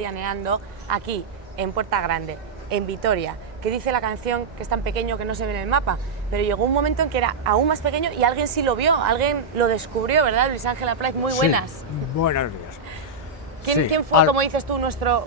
Llaneando aquí, en Puerta Grande, en Vitoria, que dice la canción que es tan pequeño que no se ve en el mapa, pero llegó un momento en que era aún más pequeño y alguien sí lo vio, alguien lo descubrió, ¿verdad, Luis Ángel Apraiz? Muy buenas. Sí, buenos días. ¿Quién fue, como dices tú,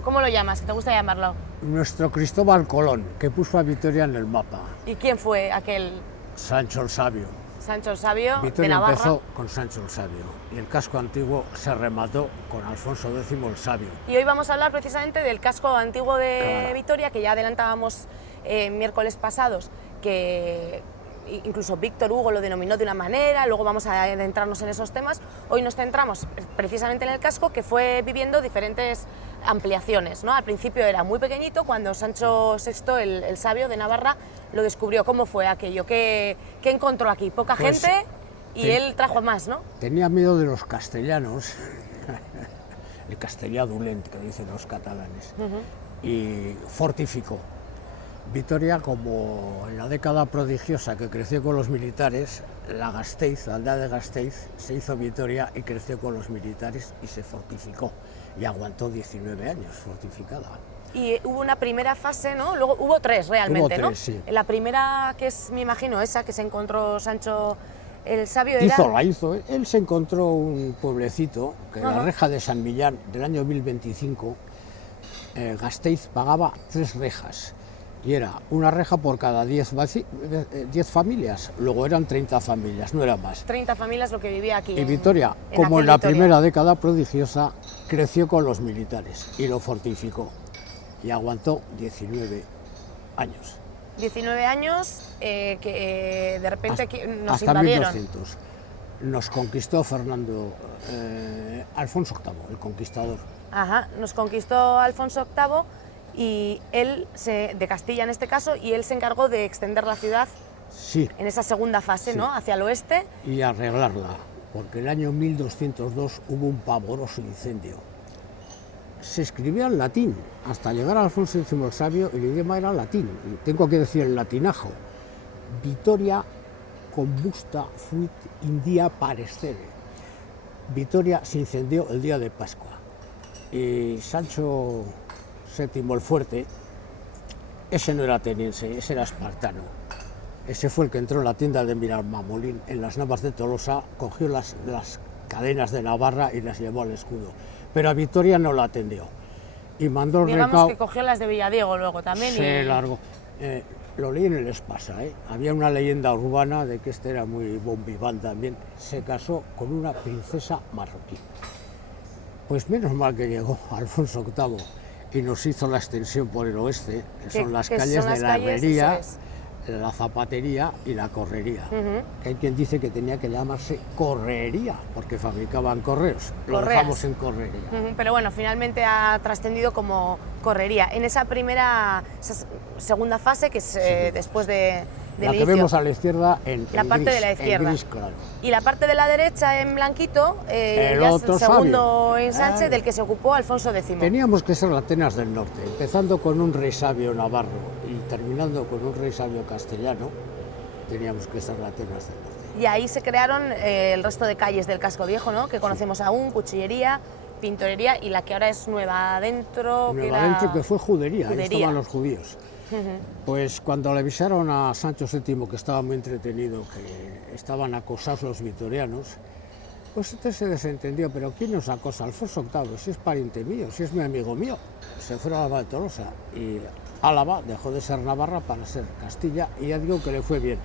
¿cómo lo llamas? ¿Que te gusta llamarlo? Nuestro Cristóbal Colón, que puso a Vitoria en el mapa. ¿Y quién fue aquel? Sancho el Sabio. Sancho el Sabio, de Vitoria Navarra. empezó con Sancho el Sabio y el casco antiguo se remató con Alfonso X el Sabio. Y hoy vamos a hablar precisamente del casco antiguo de Claro. Vitoria, que ya adelantábamos miércoles pasados, que incluso Víctor Hugo lo denominó de una manera, luego vamos a adentrarnos en esos temas. Hoy nos centramos precisamente en el casco, que fue viviendo diferentes ampliaciones, ¿no? Al principio era muy pequeñito, cuando Sancho VI, el Sabio de Navarra, lo descubrió. ¿Cómo fue aquello? ¿Qué encontró aquí? Poca Pues, gente y él trajo más, ¿no? Tenía miedo de los castellanos, el castellà dolent que dicen los catalanes, y fortificó. Vitoria, como en la década prodigiosa que creció con los militares, la Gasteiz, la aldea de Gasteiz, se hizo Vitoria y creció con los militares y se fortificó. Y aguantó 19 años fortificada. Y hubo una primera fase, ¿no? Luego hubo tres realmente, Hubo tres, ¿no? sí. La primera, que es, me imagino, esa que se encontró Sancho el Sabio, era... La hizo. Él se encontró un pueblecito, que la reja de San Millán, del año 1025, Gasteiz pagaba 3 rejas. Y era una reja por cada 10 familias, luego eran 30 familias, no era más. 30 familias lo que vivía aquí. Y Vitoria, como en la primera década prodigiosa, creció con los militares y lo fortificó. Y aguantó 19 años. 19 años que de repente nos hasta invadieron. 1200. Nos conquistó Alfonso VIII, el conquistador. Ajá, nos conquistó Alfonso VIII y él, de Castilla en este caso, y él se encargó de extender la ciudad Sí. en esa segunda fase, Sí. ¿no? Hacia el oeste. Y arreglarla, porque el año 1202 hubo un pavoroso incendio. Se escribía en latín, hasta llegar a Alfonso X el Sabio, el idioma era latín, y tengo que decir el latinajo. Vitoria combusta fuit in dia parescere. Vitoria se incendió el día de Pascua. Y Sancho VII el Fuerte, ese no era ateniense, ese era espartano. Ese fue el que entró en la tienda de Miramamolín, en las Navas de Tolosa, cogió las cadenas de Navarra y las llevó al escudo. Pero a Vitoria no la atendió. Y mandó el recado... Digamos que cogió las de Villadiego luego también. Se largó. Lo leí en el Espasa, ¿eh? Había una leyenda urbana de que este era muy bombiván también. Se casó con una princesa marroquí. Pues menos mal que llegó Alfonso VIII y nos hizo la extensión por el oeste, que son las calles de la herrería, la zapatería y la correría. Hay quien dice que tenía que llamarse correría, porque fabricaban correos. Lo dejamos en correría. Pero bueno, finalmente ha trascendido como correría. En esa segunda fase, que es después del la que inicio, vemos a la izquierda en parte gris, de la izquierda. en gris claro. Y la parte de la derecha en blanquito, ya es el segundo ensanche del que se ocupó Alfonso X. Teníamos que ser las Atenas del Norte, empezando con un rey sabio navarro y terminando con un rey sabio castellano, teníamos que ser las Atenas del Norte. Y ahí se crearon el resto de calles del casco viejo, ¿no? Que conocemos aún, cuchillería, pintorería y la que ahora es nueva adentro. Que fue judería, ahí estaban los judíos. Pues cuando le avisaron a Sancho VII, que estaba muy entretenido, que estaban acosados los vitorianos, pues entonces se desentendió, pero ¿quién nos acosa? Alfonso VIII, si es pariente mío, si es mi amigo mío. Se fue a Álava de Tolosa y Álava dejó de ser Navarra para ser Castilla, y ya digo que le fue bien,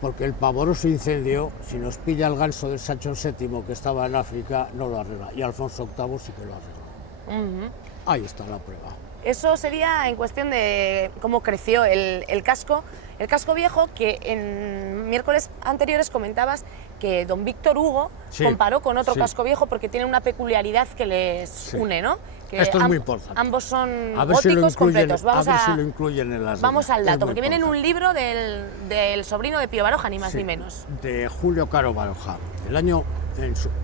porque el pavoroso incendio, si nos pilla el ganso del Sancho VII que estaba en África, no lo arregla, y Alfonso VIII sí que lo arregló. Ahí está la prueba. Eso sería en cuestión de cómo creció el casco viejo, que en miércoles anteriores comentabas que don Víctor Hugo comparó con otro casco viejo porque tiene una peculiaridad que les une, ¿no? Que esto es muy importante. Ambos son góticos completos. Vamos a ver si lo incluyen en las Vamos al dato, porque viene en importante. un libro del sobrino de Pío Baroja, ni más ni menos. De Julio Caro Baroja. El año,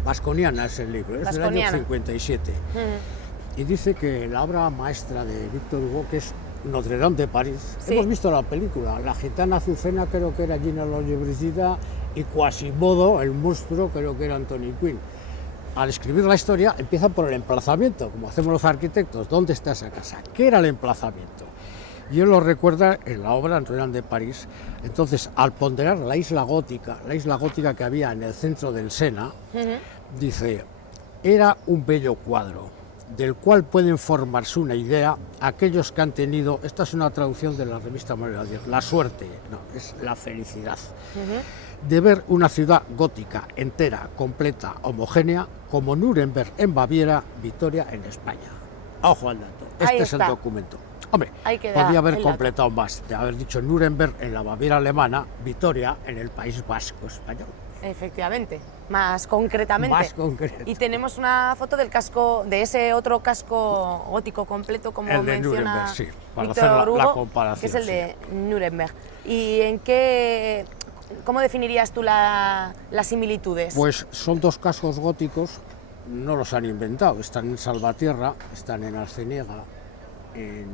Vasconiana es el libro, es del año 57. Y dice que la obra maestra de Víctor Hugo, que es Notre Dame de París, hemos visto la película, la gitana Azucena creo que era Gina Lollobrigida y Quasimodo, el monstruo, creo que era Anthony Quinn. al escribir la historia, empieza por el emplazamiento, como hacemos los arquitectos. ¿Dónde está esa casa? ¿Qué era el emplazamiento? Y él lo recuerda en la obra Notre-Dame de París. Entonces, al ponderar la isla gótica que había en el centro del Sena, dice, era un bello cuadro, del cual pueden formarse una idea aquellos que han tenido, esta es una traducción de la revista Moneda, la suerte, no, es la felicidad, de ver una ciudad gótica, entera, completa, homogénea, como Nuremberg en Baviera, Vitoria en España. Ojo al dato, este es el documento. Hombre, podría haber completado más, de haber dicho Nuremberg en la Baviera alemana, Vitoria en el País Vasco español. Efectivamente, más concretamente. Más concreto. Y tenemos una foto del casco, de ese otro casco gótico completo, como el de menciona Nuremberg, sí, para Víctor hacer Hugo, la comparación. que es el sí. de Nuremberg. ¿Y cómo definirías tú las similitudes? Pues son dos cascos góticos, no los han inventado, están en Salvatierra, están en Arceniega, en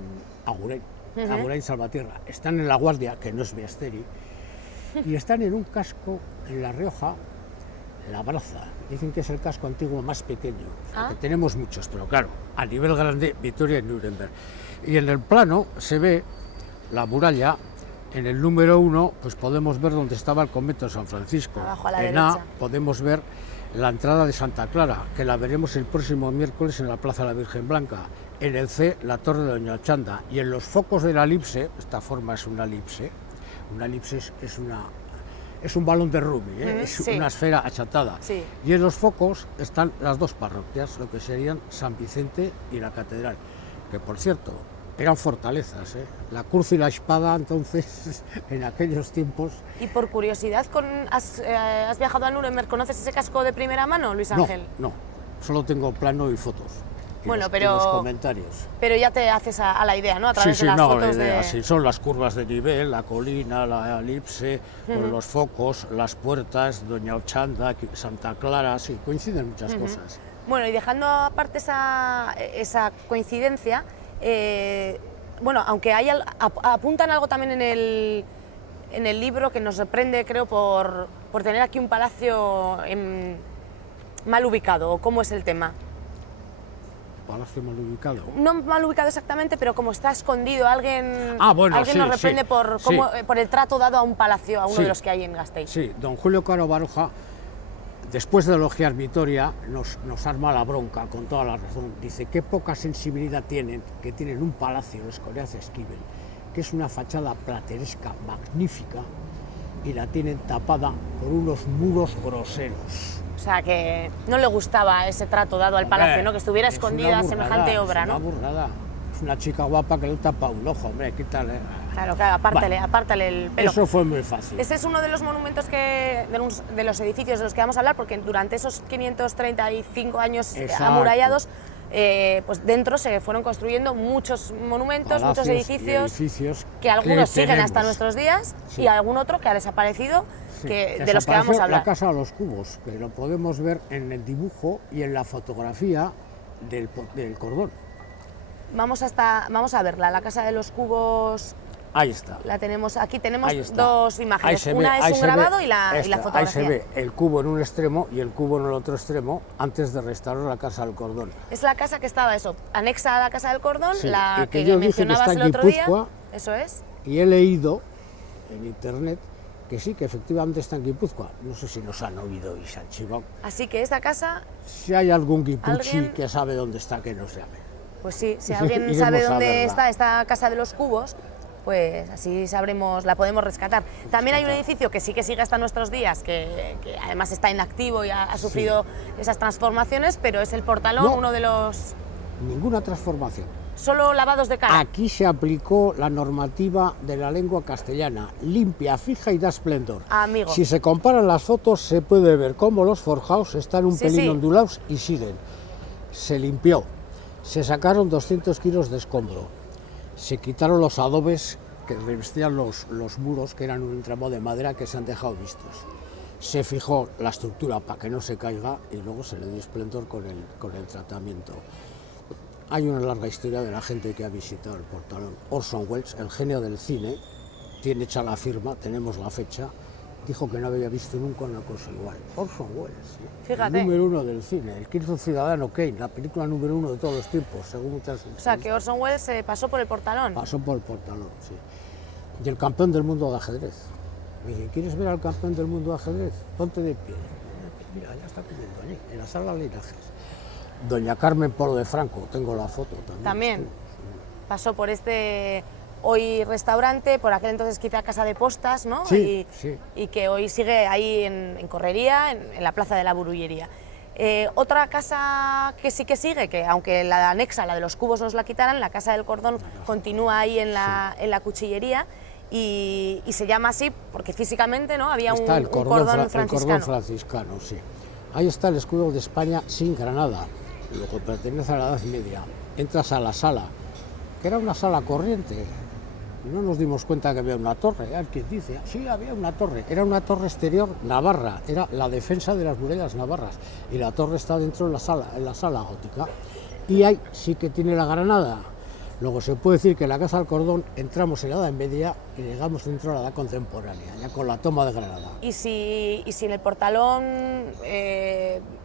Agurain, Agurain, Salvatierra, están en La Guardia, que no es Biasteri, y están en un casco en La Rioja, La Braza. Dicen que es el casco antiguo más pequeño, que tenemos muchos, pero claro, a nivel grande, Vitoria y Nuremberg. Y en el plano se ve la muralla. En el número 1, pues podemos ver dónde estaba el convento de San Francisco. Abajo a la en derecha. A podemos ver la entrada de Santa Clara, que la veremos el próximo miércoles en la Plaza de la Virgen Blanca. En el C, la Torre de Doña Ochanda. Y en los focos de la elipse, esta forma es una elipse es un balón de rugby, es una esfera achatada. Sí. Y en los focos están las dos parroquias, lo que serían San Vicente y la Catedral, que por cierto, eran fortalezas, la cruz y la espada, entonces, en aquellos tiempos... Y por curiosidad, ¿has viajado a Nuremberg? ¿Conoces ese casco de primera mano, Luis Ángel? No, solo tengo plano y fotos. Bueno, y los comentarios. Pero ya te haces a la idea, ¿no? A través de las fotos la idea, sí, son las curvas de nivel, la colina, la elipse, con los focos, las puertas, Doña Ochanda, Santa Clara, sí, coinciden muchas cosas. Bueno, y dejando aparte esa coincidencia, bueno, aunque apuntan algo también en el libro que nos sorprende, creo, por tener aquí un palacio mal ubicado, ¿o cómo es el tema? Palacio mal ubicado. No mal ubicado exactamente, pero como está escondido, alguien sí, nos reprende por el trato dado a un palacio, a uno Sí. de los que hay en Gasteiz. Sí, don Julio Caro Baroja, después de elogiar Vitoria, nos arma la bronca, con toda la razón. Dice, qué poca sensibilidad tienen, que tienen un palacio, el Escorial Esquivel, que es una fachada plateresca magnífica, y la tienen tapada por unos muros groseros. O sea, que no le gustaba ese trato dado al palacio, ¿no? Que estuviera escondida semejante obra, ¿no? Es una burrada. Es una chica guapa que le tapa un ojo, hombre, quítale. Claro, apártale el pelo. Eso fue muy fácil. Ese es uno de los monumentos de los edificios de los que vamos a hablar, porque durante esos 535 años amurallados, pues dentro se fueron construyendo muchos monumentos, muchos edificios que algunos siguen hasta nuestros días, sí. Y algún otro que ha desaparecido, sí, de los que vamos a hablar. La Casa de los Cubos, que lo podemos ver en el dibujo y en la fotografía del cordón. Vamos a verla, la Casa de los Cubos. Ahí está. La tenemos, aquí tenemos dos imágenes, una es un grabado y la fotografía. Ahí se ve el cubo en un extremo y el cubo en el otro extremo antes de restaurar la Casa del Cordón. Es la casa que estaba anexa a la Casa del Cordón, sí, la que yo mencionabas el otro día. Eso es. Y he leído en internet que sí, que efectivamente está en Guipúzcoa. No sé si nos han oído y se han chivado. Así que esta casa... Si hay algún guipuchi que sabe dónde está, que nos llame. Pues sí, si alguien sabe dónde está esta Casa de los Cubos, pues así sabremos, la podemos rescatar. También hay un edificio que sí que sigue hasta nuestros días, que además está inactivo y ha sufrido esas transformaciones, pero es el Portalón, uno de los... Ninguna transformación. Solo lavados de cara. Aquí se aplicó la normativa de la lengua castellana, limpia, fija y da esplendor. Amigo. Si se comparan las fotos se puede ver cómo los forjados están un pelín ondulados y siguen. Se limpió, se sacaron 200 kilos de escombro. Se quitaron los adobes que revestían los muros, que eran un tramo de madera que se han dejado vistos. Se fijó la estructura para que no se caiga y luego se le dio esplendor con el tratamiento. Hay una larga historia de la gente que ha visitado el Portalón. Orson Welles, el genio del cine, tiene hecha la firma, tenemos la fecha, dijo que no había visto nunca una cosa igual. Orson Welles, ¿sí? Fíjate. El número 1 del cine, el quinto ciudadano Kane, la película número 1 de todos los tiempos, según muchas O sea, que Orson Welles se pasó por el portalón. pasó por el portalón, sí. Y el campeón del mundo de ajedrez. Me dice, ¿quieres ver al campeón del mundo de ajedrez? Ponte de pie. Mira, ya está comiendo allí, en la sala Linajes. Doña Carmen Polo de Franco, tengo la foto también. También. Sí. Pasó por este hoy restaurante, por aquel entonces quizá Casa de Postas, ¿no? Sí, sí. Y que hoy sigue ahí en Correría, en la Plaza de la Burullería. Otra casa que sí que sigue, que aunque la anexa, la de los cubos, nos la quitaran, la Casa del Cordón continúa ahí en la cuchillería y se llama así porque físicamente, ¿no? Había Está un cordón franciscano. El cordón franciscano, sí. Ahí está el escudo de España sin granada, lo que pertenece a la Edad Media. Entras a la sala, que era una sala corriente, y no nos dimos cuenta que había una torre. Alguien dice, sí, había una torre. Era una torre exterior navarra, era la defensa de las murallas navarras, y la torre está dentro de en la sala gótica. Y ahí sí que tiene la granada. Luego se puede decir que en la Casa del Cordón entramos en la Edad Media y llegamos dentro de la Edad Contemporánea, ya con la toma de Granada. Y si en el portalón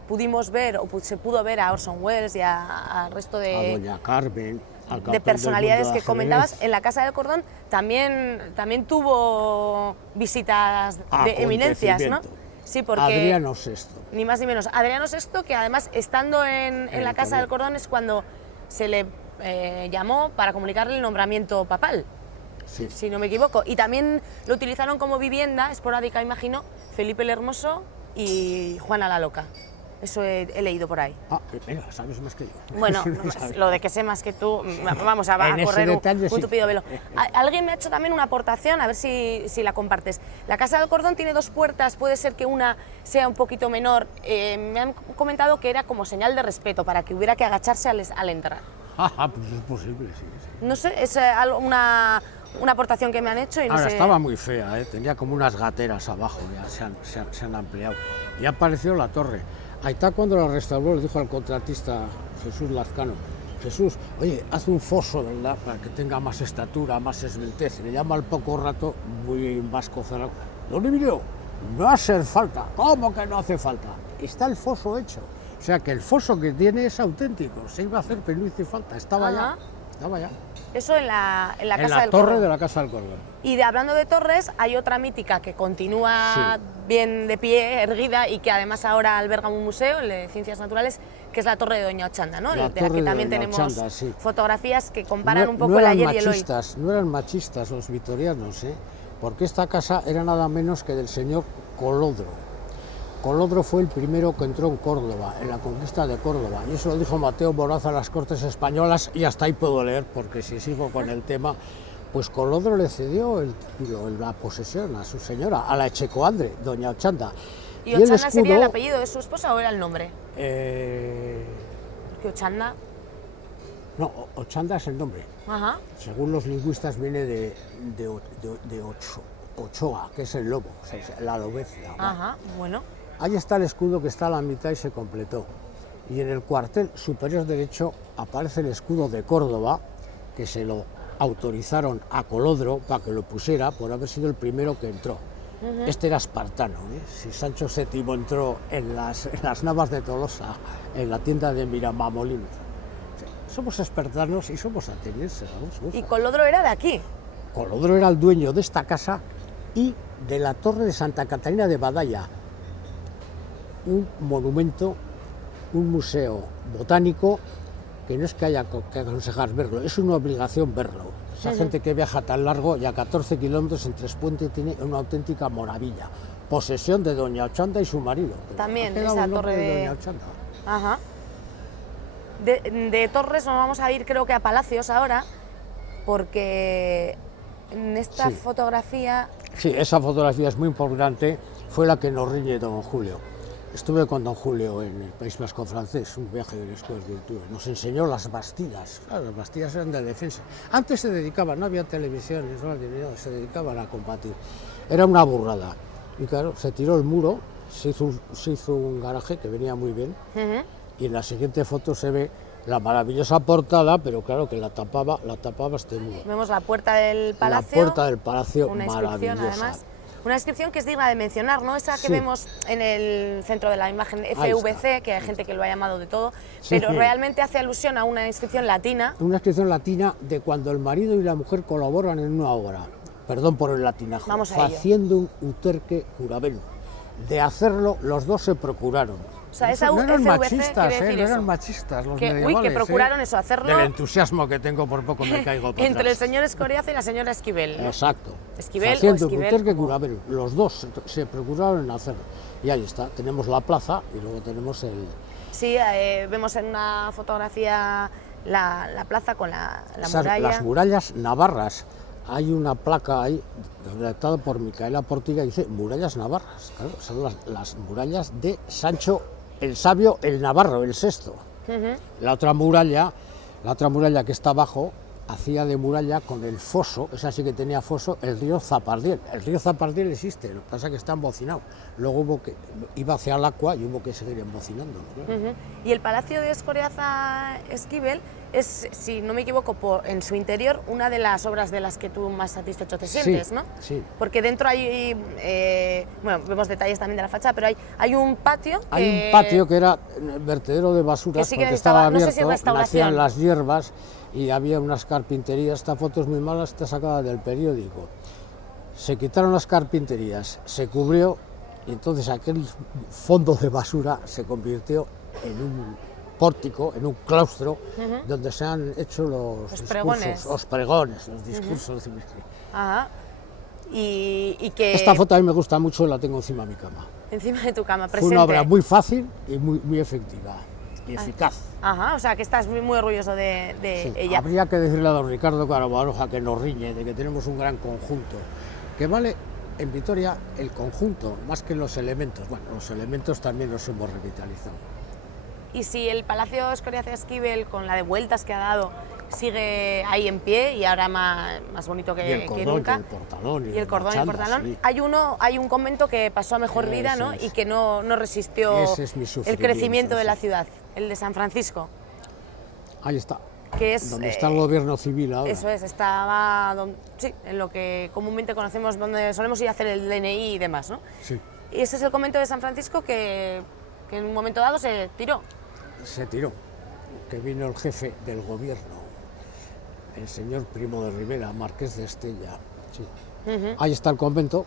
pudimos ver, o se pudo ver a Orson Welles y al resto A Doña Carmen, al campeón de personalidades del mundo que de comentabas, ajedrez. en la Casa del Cordón también tuvo visitas de eminencias, ¿no? Acontecimiento. Sí, porque Adriano VI. ni más ni menos. Adriano VI, que además estando en la Casa del Cordón es cuando se le llamó para comunicarle el nombramiento papal, Sí. si no me equivoco. Y también lo utilizaron como vivienda esporádica, imagino, Felipe el Hermoso y Juana la Loca. Eso he leído por ahí. Ah, mira, sabes más que yo. Bueno, No sabes. lo de que sé más que tú, vamos a En ese correr detalle un sí. tupido velo. Alguien me ha hecho también una aportación, a ver si la compartes. La Casa del Cordón tiene dos puertas, puede ser que una sea un poquito menor. Me han comentado que era como señal de respeto, para que hubiera que agacharse al entrar. Ah, pues es posible, sí. No sé, es una aportación que me han hecho y no Ahora sé... estaba muy fea, ¿eh? Tenía como unas gateras abajo, ya se han ampliado. Y ha aparecido la torre. Ahí está cuando la restauró, le dijo al contratista Jesús Lazcano, Jesús, oye, haz un foso, ¿verdad?, para que tenga más estatura, más esbeltez. Le llama al poco rato, muy vasco cerrado, don Emilio, no hace falta. ¿Cómo que no hace falta? Está el foso hecho. O sea que el foso que tiene es auténtico, se iba a hacer, pero no hizo falta, estaba ya. Eso en la Casa En la del torre Cordón. de la Casa del Cordón. Y hablando de torres, hay otra mítica que continúa bien de pie, erguida, y que además ahora alberga un museo, el de Ciencias Naturales, que es la Torre de Doña Ochanda, ¿no? La De la torre que de también Doña tenemos Ochanda, sí. fotografías que comparan un poco no el eran ayer y el hoy. No eran machistas los vitorianos, porque esta casa era nada menos que del señor Colodro. Colodro fue el primero que entró en Córdoba, en la conquista de Córdoba, y eso lo dijo Mateo Moraz a las Cortes Españolas, y hasta ahí puedo leer, porque si sigo con el tema, pues Colodro le cedió el título, la posesión a su señora, a la Echecoandre, doña Ochanda. ¿Y Ochanda sería el apellido de su esposa o era el nombre? ¿Que Ochanda? No, Ochanda es el nombre. Ajá. Según los lingüistas viene de Ochoa, que es el lobo, o sea, la lobecia. Ajá, bueno. Ahí está el escudo que está a la mitad y se completó. Y en el cuartel superior derecho aparece el escudo de Córdoba, que se lo autorizaron a Colodro para que lo pusiera por haber sido el primero que entró. Este era espartano, Si Sancho VII entró en las Navas de Tolosa, en la tienda de Miramamolinos. Somos espartanos y somos atenienses. ¿Y Colodro era de aquí? Colodro era el dueño de esta casa y de la Torre de Santa Catalina de Badalla, un monumento, un museo botánico que no es que haya que aconsejar verlo, es una obligación verlo. Esa gente que viaja tan largo y a 14 kilómetros en Tres Puentes tiene una auténtica maravilla. Posesión de doña Ochanda y su marido. También, Ha quedado esa el nombre torre de doña Ochanda. Ajá. De Torres nos vamos a ir, creo que a Palacios ahora, porque en esta Sí. fotografía... Sí, esa fotografía es muy importante, fue la que nos riñe don Julio. Estuve con don Julio en el País Vasco francés, un viaje de escuelas virtudes. Nos enseñó las Bastidas. Claro, las Bastidas eran de defensa. Antes se dedicaban, no había televisiones, no había nada, se dedicaban a combatir. Era una burrada. Y claro, se tiró el muro, se hizo un garaje que venía muy bien. Y en la siguiente foto se ve la maravillosa portada, pero claro que la tapaba este muro. Vemos la puerta del palacio. La puerta del palacio, una inscripción, maravillosa. además. Una inscripción que es digna de mencionar, ¿no? Esa que Sí. vemos en el centro de la imagen Ahí FVC, está. que hay gente que lo ha llamado de todo, Sí. pero realmente hace alusión a una inscripción latina. Una inscripción latina de cuando el marido y la mujer colaboran en una obra, perdón por el latinajo, Vamos a ello. faciendo uterque curaben. De hacerlo, los dos se procuraron. O sea, esa no eran FVC machistas, quiere decir no eso. eran machistas los Que, medievales. que procuraron eso, hacerlo Del entusiasmo que tengo por poco me caigo para entre el atrás. señor Escoriaza y la señora Esquivel, ¿no? Exacto. Esquivel o Faciendo Esquivel, uterque como- curaben. Los dos se procuraron en hacerlo. Y ahí está, tenemos la plaza y luego tenemos el... Sí, vemos en una fotografía la plaza con la muralla. Las murallas navarras. Hay una placa ahí, redactada por Micaela Portiga, y dice murallas navarras. Claro, son las murallas de Sancho el Sabio, el Navarro, el sexto. La otra muralla que está abajo, hacía de muralla con el foso, esa sí que tenía foso, el río Zapardiel. El río Zapardiel existe, lo que pasa es que está embocinado. Luego iba hacia el agua y hubo que seguir embocinando, ¿no? Ujú. Y el Palacio de Escoriaza Esquivel es, si no me equivoco, en su interior una de las obras de las que tú más satisfecho te sientes, ¿no? Sí. Porque dentro hay, bueno, vemos detalles también de la fachada, pero hay un patio Hay un patio que era vertedero de basuras, que sí que porque estaba necesitaba, no sé abierto, si restauración. nacían las hierbas y había unas carpinterías. Esta foto es muy mala, está sacada del periódico. Se quitaron las carpinterías, se cubrió y entonces aquel fondo de basura se convirtió en un pórtico, en un claustro, donde se han hecho los pregones. discursos, los pregones, los discursos. Ajá. Y que Esta foto a mí me gusta mucho, la tengo encima de mi cama. encima de tu cama, Fue presente. una obra muy fácil y muy efectiva y eficaz. Ajá, o sea, que estás muy orgulloso de Sí, ella. habría que decirle a don Ricardo Caro Baroja, que nos riñe, de que tenemos un gran conjunto, que vale en Vitoria el conjunto más que los elementos. Bueno, los elementos también los hemos revitalizado. Y si el Palacio Escoriaza Esquivel, con la de vueltas que ha dado, sigue ahí en pie y ahora más bonito Y que, el que cordón, nunca. y el portalón, Y el cordón y el la portalón. chanda, Hay un convento que pasó a mejor vida, Ese ¿no? es. Y que no resistió Ese es mi el sufrimiento, crecimiento de la sí. ciudad, el de San Francisco, sí. Ahí está, que es... donde está el gobierno civil ahora. Eso es, estaba sí, en lo que comúnmente conocemos, donde solemos ir a hacer el DNI y demás, ¿no? Sí, Y ese es el convento de San Francisco que en un momento dado se tiró. se tiró, que vino el jefe del gobierno, el señor Primo de Rivera, marqués de Estella. Sí. Ahí está el convento.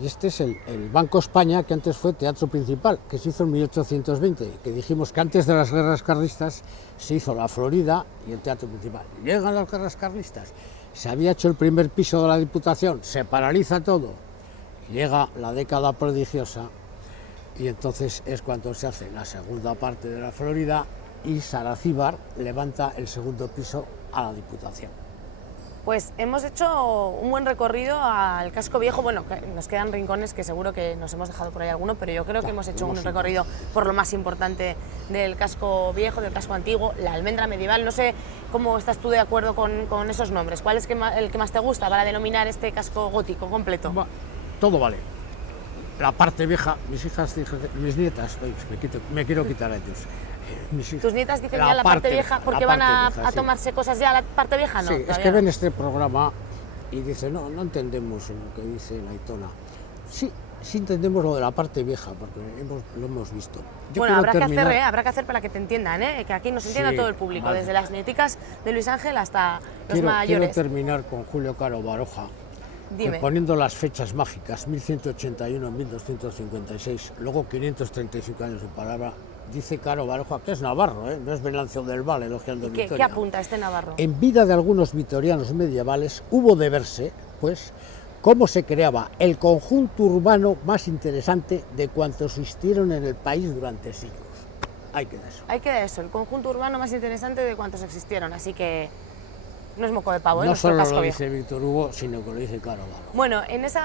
Y este es el Banco España, que antes fue Teatro Principal, que se hizo en 1820, que dijimos que antes de las guerras carlistas se hizo la Florida y el Teatro Principal. Llegan las guerras carlistas, se había hecho el primer piso de la Diputación, se paraliza todo, llega la década prodigiosa y entonces es cuando se hace la segunda parte de la Florida y Saracíbar levanta el segundo piso a la Diputación. Pues hemos hecho un buen recorrido al casco viejo. Bueno, nos quedan rincones que seguro que nos hemos dejado por ahí alguno, pero yo creo que hemos hecho un recorrido por lo más importante del casco viejo, del casco antiguo, la almendra medieval. No sé cómo estás tú de acuerdo con esos nombres. ¿Cuál es el que más te gusta para denominar este casco gótico completo? Todo vale. La parte vieja, mis nietas, oye, me quiero quitar a ellos. Tus nietas dicen ya la parte vieja porque van a tomarse cosas ya a la parte vieja, ¿no? Sí, es que ven este programa y dicen, no entendemos lo que dice la Aitona. Sí entendemos lo de la parte vieja, porque lo hemos visto. Bueno, habrá que hacer para que te entiendan, que aquí nos entienda todo el público, vale. Desde las nieticas de Luis Ángel hasta los Quiero mayores. terminar con Julio Caro Baroja, Dime. poniendo las fechas mágicas, 1181, 1256, luego 535 años de palabra. Dice Caro Baroja, que es navarro, no es Venancio del Val, elogiando Vitoria. ¿Qué apunta este navarro? En vida de algunos vitorianos medievales hubo de verse, pues, cómo se creaba el conjunto urbano más interesante de cuantos existieron en el país durante siglos. Ahí queda eso. Ahí queda eso, el conjunto urbano más interesante de cuantos existieron, así que no es moco de pavo, No nuestro solo casco lo viejo. dice Víctor Hugo, sino que lo dice Caro Baroja. Bueno, en ese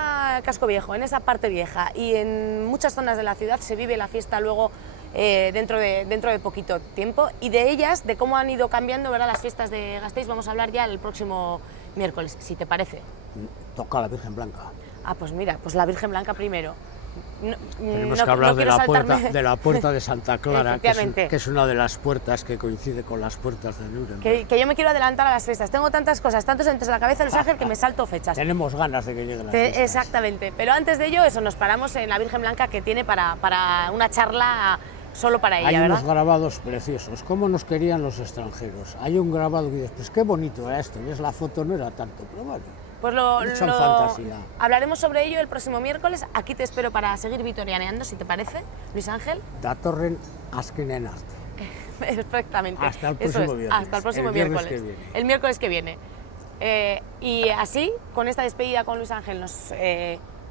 casco viejo, en esa parte vieja y en muchas zonas de la ciudad se vive la fiesta luego dentro de poquito tiempo, y de ellas, de cómo han ido cambiando, ¿verdad?, las fiestas de Gasteiz, vamos a hablar ya el próximo miércoles, si te parece. Toca la Virgen Blanca. Ah, pues mira, pues la Virgen Blanca primero. Tenemos no- que hablar no de, quiero la puerta, saltarme- de la puerta de Santa Clara, Efectivamente. que es una de las puertas que coincide con las puertas de Nuremberg. que yo me quiero adelantar a las fiestas. Tengo tantas cosas, tantos eventos en la cabeza, Luis Ángel, que me salto fechas. Tenemos ganas de que lleguen las fiestas. Exactamente, pero antes de ello, eso, nos paramos en la Virgen Blanca, que tiene para una charla solo para ella, Hay ¿verdad? unos grabados preciosos, cómo nos querían los extranjeros. Hay un grabado que dices, pues qué bonito era esto, ves la foto no era tanto, pero bueno, Pues mucha fantasía. hablaremos sobre ello el próximo miércoles. Aquí te espero para seguir vitorianeando, si te parece, Luis Ángel. Datorren azkenen arte. Perfectamente. Hasta el Eso próximo viernes. Hasta el próximo El viernes miércoles. que viene. El miércoles que viene. Y así, con esta despedida con Luis Ángel, nos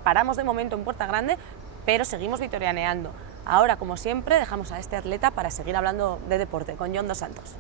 paramos de momento en Puerta Grande, pero seguimos vitorianeando. Ahora, como siempre, dejamos a este atleta para seguir hablando de deporte con Jon Dos Santos.